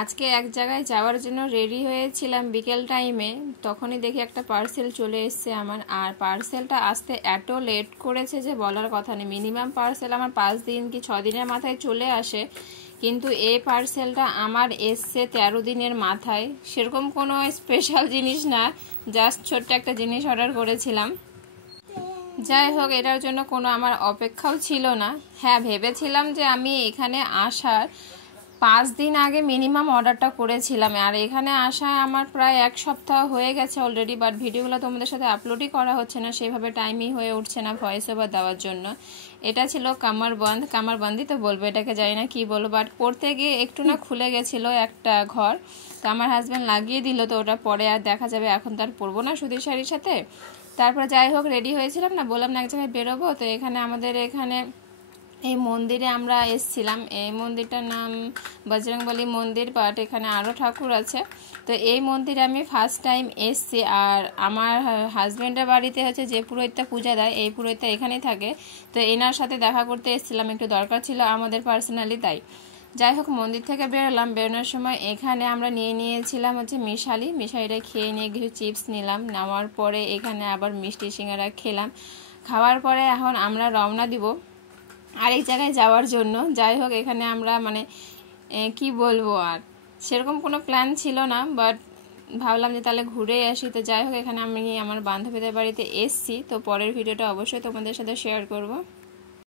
আজকে এক জায়গায় যাওয়ার জন্য রেডি হয়েছিলাম বিকেল টাইমে, তখনই দেখি একটা পার্সেল চলে এসছে আমার। আর পার্সেলটা আসতে এত লেট করেছে যে বলার কথা নেই। মিনিমাম পার্সেল আমার 5 দিন কি 6 দিনের মাথায় চলে আসে, কিন্তু এই পার্সেলটা আমার এসছে 13 দিনের মাথায়। সেরকম কোনো স্পেশাল জিনিস না, জাস্ট ছোট্ট একটা জিনিস অর্ডার করেছিলাম। যাই হোক, এটার জন্য কোনো আমার অপেক্ষাও ছিল না। হ্যাঁ, ভেবেছিলাম যে আমি এখানে আসার 5 দিন আগে মিনিমাম অর্ডারটা করেছিলাম, আর এখানে আসায় আমার প্রায় 1 সপ্তাহ হয়ে গেছে অলরেডি। বাট ভিডিওগুলো তোমাদের সাথে আপলোডই করা হচ্ছে না, সেভাবে টাইমই হয়ে উঠছে না ভয়েস ওভার দেওয়ার জন্য। এটা ছিল কামারবন্দি তো বলবো, এটাকে জানি না কি বলবো। বাট পরতে গিয়ে একটু না খুলে গেছিলো একটা ঘর, তো আমার হাজব্যান্ড লাগিয়ে দিল, তো ওটা পরে আর দেখা যাবে। এখন তো আর পরবো না সুতির শাড়ির সাথে। তারপর যাই হোক, রেডি হয়েছিলাম না, বললাম না এক জায়গায় বেরোবো। তো আমাদের এখানে এই মন্দিরে আমরা এসেছিলাম। এই মন্দিরটার নাম বজরংবলী মন্দির, বাট এখানে আরও ঠাকুর আছে। তো এই মন্দিরে আমি ফার্স্ট টাইম এসছি। আর আমার হাজব্যান্ডের বাড়িতে হচ্ছে যে পুরোহিতটা পূজা দেয়, এই পুরোহিতটা এখানেই থাকে। তো এনার সাথে দেখা করতে এসেছিলাম, একটু দরকার ছিল আমাদের পার্সোনালি, তাই। যাই হোক, মন্দির থেকে বেরোলাম। বেরোনোর সময় এখানে আমরা নিয়েছিলাম হচ্ছে মিশালিটা খেয়ে নিয়ে কিছু চিপস নিলাম। নেওয়ার পরে এখানে আবার মিষ্টি সিঙ্গারা খেলাম। খাওয়ার পরে এখন আমরা রওনা দিব আরেক জায়গায় যাওয়ার জন্য। যাই হোক, এখানে আমরা কি বলবো, আর সেরকম কোনো প্ল্যান ছিল না, বাট ভাবলাম যে তাহলে ঘুরে আসি। তো যাই হোক, এখানে আমি আমার বান্ধবীদের বাড়িতে এসছি। তো পরের ভিডিওটা অবশ্যই তোমাদের সাথে শেয়ার করব।